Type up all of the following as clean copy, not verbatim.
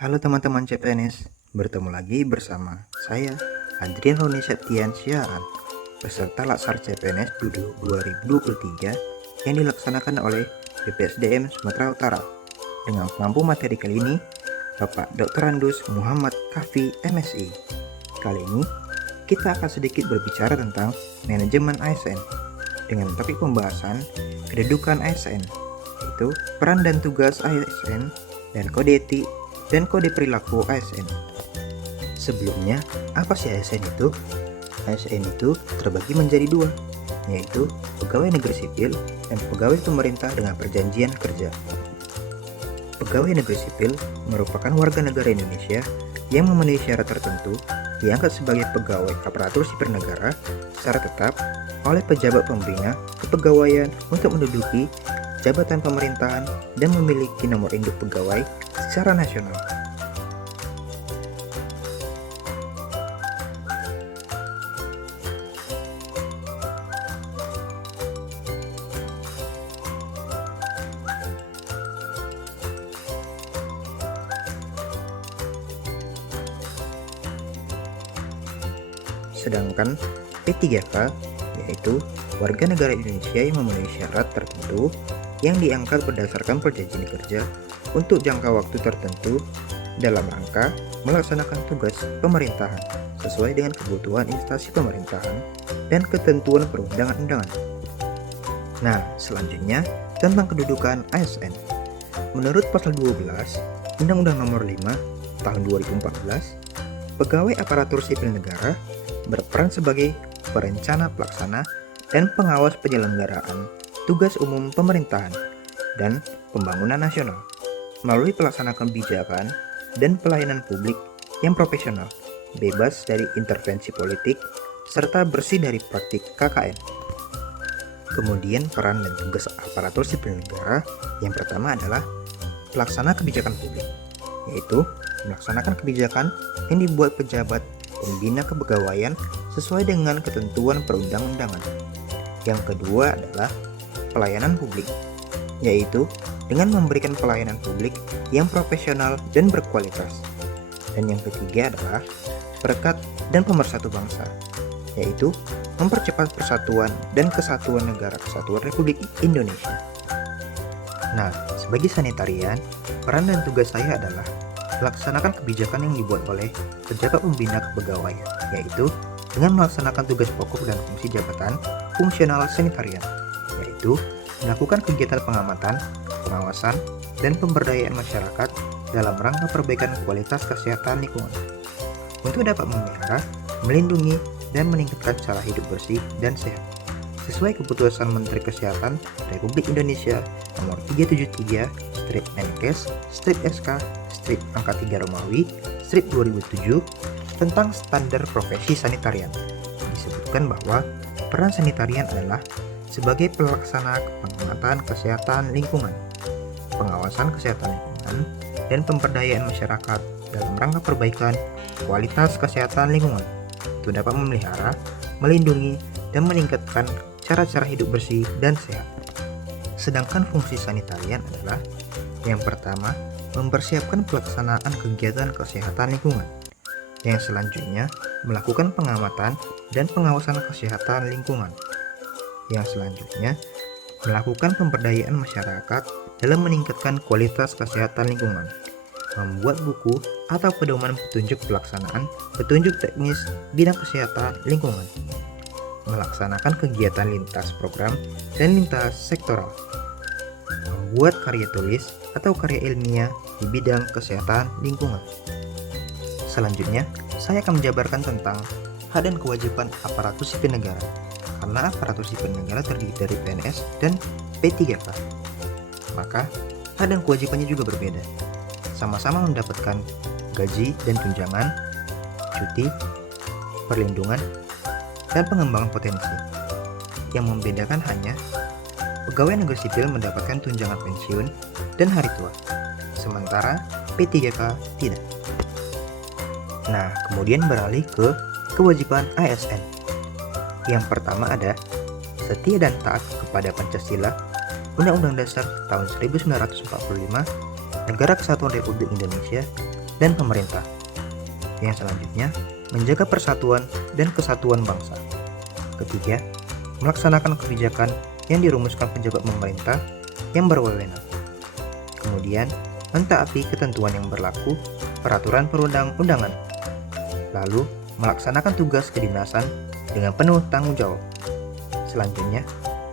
Halo teman-teman CPNS, bertemu lagi bersama saya Adrian Roni Septian Siahaan, peserta Laksar CPNS 2023 yang dilaksanakan oleh BPSDM Sumatera Utara. Dengan pengampu materi kali ini, Bapak Dr. Andus Muhammad Kafi MSI. Kali ini, kita akan sedikit berbicara tentang manajemen ASN dengan topik pembahasan kedudukan ASN, yaitu peran dan tugas ASN dan kode etik dan kode perilaku ASN. Sebelumnya, apa sih ASN itu? ASN itu terbagi menjadi dua, yaitu pegawai negeri sipil dan pegawai pemerintah dengan perjanjian kerja. Pegawai negeri sipil merupakan warga negara Indonesia yang memenuhi syarat tertentu diangkat sebagai pegawai aparatur sipil negara secara tetap oleh pejabat pembina kepegawaian untuk menduduki jabatan pemerintahan dan memiliki nomor induk pegawai secara nasional. Sedangkan P3K yaitu warga negara Indonesia yang memenuhi syarat tertentu yang diangkat berdasarkan perjanjian kerja untuk jangka waktu tertentu dalam rangka melaksanakan tugas pemerintahan sesuai dengan kebutuhan instansi pemerintahan dan ketentuan perundang-undangan. Nah, selanjutnya tentang kedudukan ASN. Menurut pasal 12 Undang-Undang Nomor 5 Tahun 2014, pegawai aparatur sipil negara berperan sebagai perencana pelaksana dan pengawas penyelenggaraan tugas umum pemerintahan dan pembangunan nasional melalui pelaksana kebijakan dan pelayanan publik yang profesional, bebas dari intervensi politik, serta bersih dari praktik KKN. Kemudian peran dan tugas aparatur sipil negara yang pertama adalah pelaksana kebijakan publik, yaitu melaksanakan kebijakan yang dibuat pejabat pembina kepegawaian sesuai dengan ketentuan perundang-undangan. Yang kedua adalah pelayanan publik, yaitu dengan memberikan pelayanan publik yang profesional dan berkualitas. Dan yang ketiga adalah perekat dan pemersatu bangsa, yaitu mempercepat persatuan dan kesatuan negara kesatuan Republik Indonesia. Nah, sebagai sanitarian, peran dan tugas saya adalah melaksanakan kebijakan yang dibuat oleh pejabat pembina kepegawaian, yaitu dengan melaksanakan tugas pokok dan fungsi jabatan fungsional sanitarian, yaitu melakukan kegiatan pengamatan, pengawasan, dan pemberdayaan masyarakat dalam rangka perbaikan kualitas kesehatan lingkungan untuk dapat memelihara, melindungi, dan meningkatkan cara hidup bersih dan sehat sesuai keputusan Menteri Kesehatan Republik Indonesia Nomor 373/Menkes/SK/Angka 3 Romawi/2007 tentang standar profesi sanitarian. Disebutkan bahwa peran sanitarian adalah sebagai pelaksana pengamatan kesehatan lingkungan, pengawasan kesehatan lingkungan, dan pemberdayaan masyarakat dalam rangka perbaikan kualitas kesehatan lingkungan untuk dapat memelihara, melindungi, dan meningkatkan cara-cara hidup bersih dan sehat. Sedangkan fungsi sanitarian adalah yang pertama, mempersiapkan pelaksanaan kegiatan kesehatan lingkungan. Yang selanjutnya, melakukan pengamatan dan pengawasan kesehatan lingkungan. Yang selanjutnya, melakukan pemberdayaan masyarakat dalam meningkatkan kualitas kesehatan lingkungan, membuat buku atau pedoman petunjuk pelaksanaan petunjuk teknis bidang kesehatan lingkungan, melaksanakan kegiatan lintas program dan lintas sektoral, membuat karya tulis atau karya ilmiah di bidang kesehatan lingkungan. Selanjutnya, saya akan menjabarkan tentang hak dan kewajiban aparatur sipil negara, karena aparatur sipil negara terdiri dari PNS dan P3K. Maka, hak dan kewajibannya juga berbeda. Sama-sama mendapatkan gaji dan tunjangan, cuti, perlindungan, dan pengembangan potensi. Yang membedakan hanya pegawai negeri sipil mendapatkan tunjangan pensiun dan hari tua, sementara P3K tidak. Nah, kemudian beralih ke kewajiban ASN. Yang pertama ada setia dan taat kepada Pancasila, Undang-Undang Dasar tahun 1945, Negara Kesatuan Republik Indonesia, dan pemerintah. Yang selanjutnya, menjaga persatuan dan kesatuan bangsa. Ketiga, melaksanakan kebijakan yang dirumuskan pejabat pemerintah yang berwenang. Kemudian, mentaati ketentuan yang berlaku, peraturan perundang-undangan. Lalu, melaksanakan tugas kedinasan dengan penuh tanggung jawab. Selanjutnya,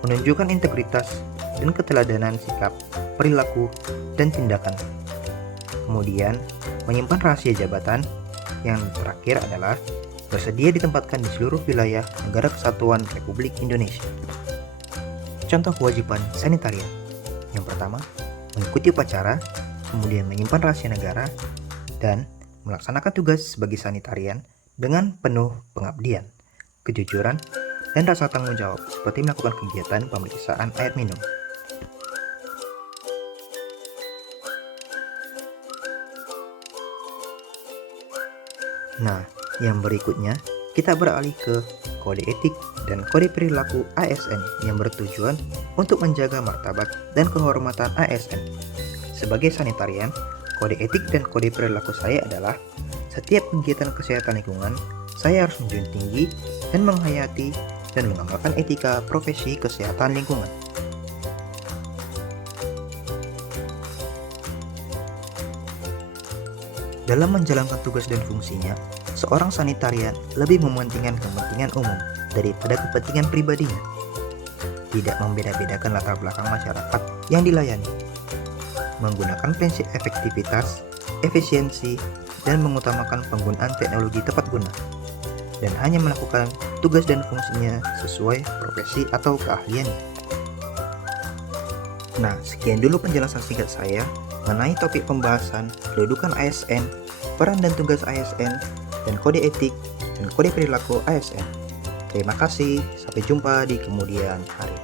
menunjukkan integritas dan keteladanan sikap, perilaku, dan tindakan. Kemudian, menyimpan rahasia jabatan. Yang terakhir adalah bersedia ditempatkan di seluruh wilayah Negara Kesatuan Republik Indonesia. Contoh kewajiban sanitarian. Yang pertama, mengikuti upacara, kemudian menyimpan rahasia negara, dan melaksanakan tugas sebagai sanitarian dengan penuh pengabdian, kejujuran, dan rasa tanggung jawab seperti melakukan kegiatan pemeriksaan air minum. Nah, yang berikutnya kita beralih ke kode etik dan kode perilaku ASN yang bertujuan untuk menjaga martabat dan kehormatan ASN. Sebagai sanitarian, kode etik dan kode perilaku saya adalah setiap kegiatan kesehatan lingkungan, saya harus menjunjung tinggi dan menghayati dan mengamalkan etika profesi kesehatan lingkungan. Dalam menjalankan tugas dan fungsinya, seorang sanitarian lebih mementingkan kepentingan umum daripada kepentingan pribadinya. Tidak membeda-bedakan latar belakang masyarakat yang dilayani. Menggunakan prinsip efektivitas, efisiensi, dan mengutamakan penggunaan teknologi tepat guna. Dan hanya melakukan tugas dan fungsinya sesuai profesi atau keahliannya. Nah, sekian dulu penjelasan singkat saya mengenai topik pembahasan kedudukan ASN, peran dan tugas ASN, dan kode etik dan kode perilaku ASN. Terima kasih, sampai jumpa di kemudian hari.